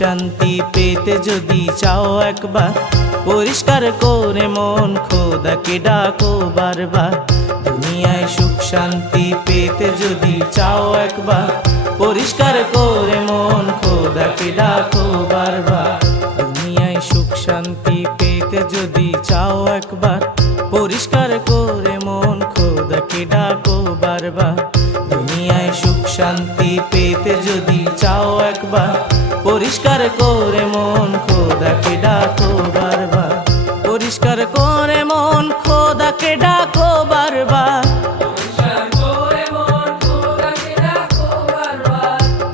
শান্তি পেতে যদি চাও একবার, পরিষ্কার করে মন খোদাকে ডাকো বারবার। দুনিয়ায় সুখ শান্তি পেতে যদি চাও একবার, পরিষ্কার করে মন খোদাকে ডাকো বারবার। দুনিয়ায় সুখ শান্তি পেতে যদি চাও একবার, পরিষ্কার করে মন খোদাকে ডাকো বারবার। দুনিয়ায় সুখ শান্তি পেতে যদি চাও একবার পরিষ্কার করে মন, খোদাকে ডাকো বারবার। পরিষ্কার করে মন, খোদাকে ডাকো বারবার।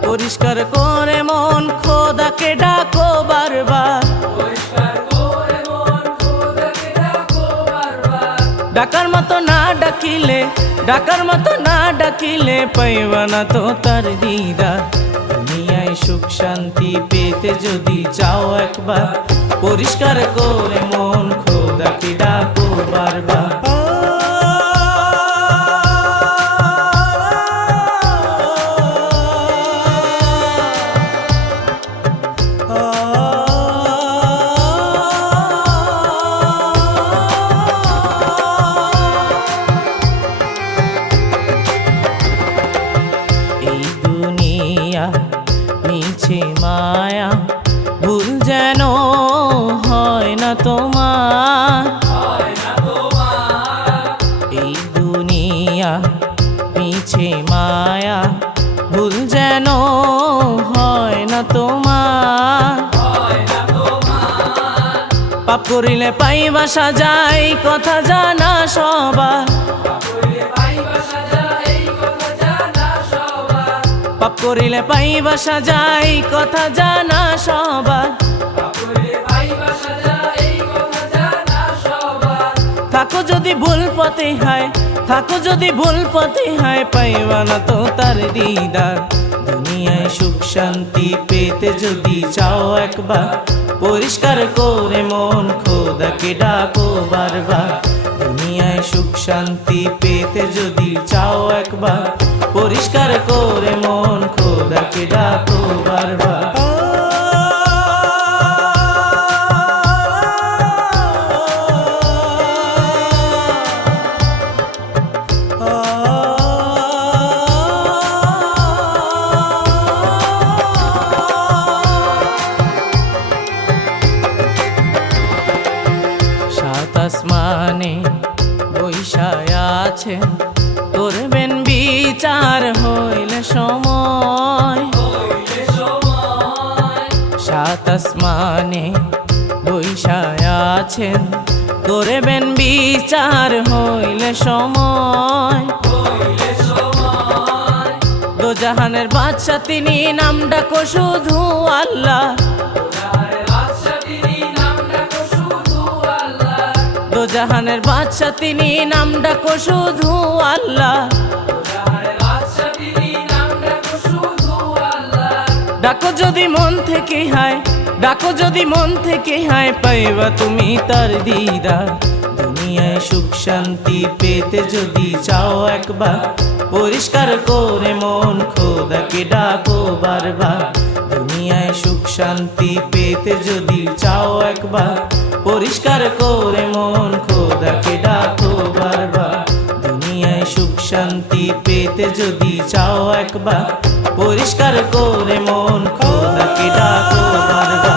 পরিষ্কার করে মন, খোদাকে ডাকো বারবার। ডাকার মতো না ডাকিলে, ডাকার মতো না ডাকিলে, পাইবা না তো তার দিদা দুনিয়ায় সুখ শান্তি পেতে যদি চাও একবার পরিষ্কার করে মন খোদাকে ডাকো। যেন হয় না তোমার। এই দুনিয়া পিছে মায়া, ভুল যেন হয় না তোমার। পাপ করিলে পাইবা সাজাই, কথা জানা সবার। পাপ করিলে পাইবা সাজাই, কথা জানা সবার। থাকো যদি ভুল পথে হয়, থাকো যদি ভুল পথে হয়, পাইবা না তো তার দিদার। দুনিয়ায় সুখ শান্তি পেতে যদি চাও একবার, পরিষ্কার করে মন খোদাকে ডাকো বারবার। দুনিয়ায় সুখ শান্তি পেতে যদি চাও একবার পরিষ্কার করে মন খোদাকে ডাকো বারবার। সাত আসমানে বৈশায় আছেন বিচার হইলে সময়। সাত আসমানে বৈশায় আছেন করবেন বিচার হইলে সময়। জাহানের বাদশা তিনি নাম ডাকো শুধু আল্লাহ। জাহানের বাদশা তিনি নাম ডাকো শুধু আল্লাহ। ডাকো যদি মন থেকে হায়, ডাকো যদি মন থেকে হায়, পাইবা তুমি তার দিদা দুনিয়ায় সুখ শান্তি পেতে যদি চাও একবার, পরিষ্কার করে মন খোদাকে ডাকো বারবার। দুনিয়ায় সুখ শান্তি পেতে যদি চাও একবার, পরিষ্কার করে মন খোদাকে ডাকো বারবার। দুনিয়ায় সুখ শান্তি পেতে যদি চাও একবার পরিষ্কার করে মন খোদাকে ডাকো বারবার।